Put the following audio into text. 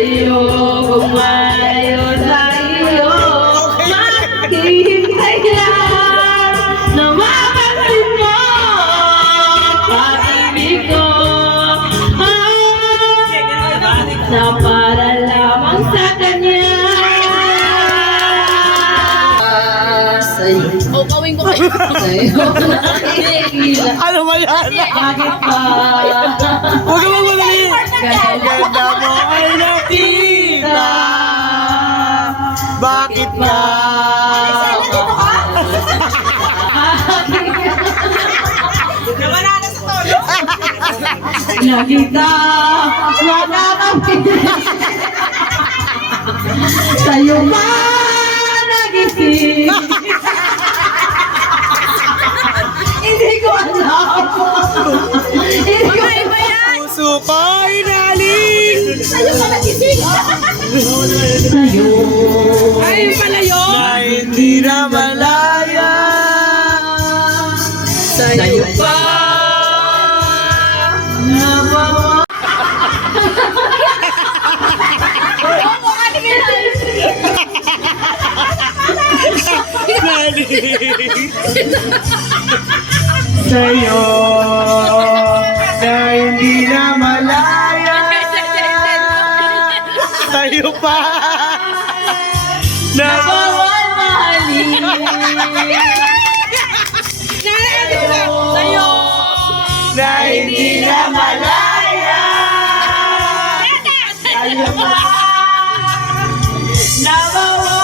Iyo, kumayo sa'yo, maghihintay lang na makasin mo pag-ibig ko, na para lamang sa kanya. Sa'yo. O, gawin ko kayo. Sa'yo. Ano ba yan? Bakit pa? Huwag ka magmadali. Ganda mo ay nakita. Bakit ka? Nawala na sa tono. Nakita, nakakapit. Sa'yo pa nagising. Hindi ko alam. Hindi ko alam. Puso ko'y naling. Sa'yo ka nagising. Sa'yo. Ay, pala yun. Na hindi na malaya. Sa'yo pa. Nabawa. Sa'yo na hindi na malaya. Sa'yo pa na Mahalin. Sa'yo. na hindi na malaya. Sa'yo pa. Nabawa.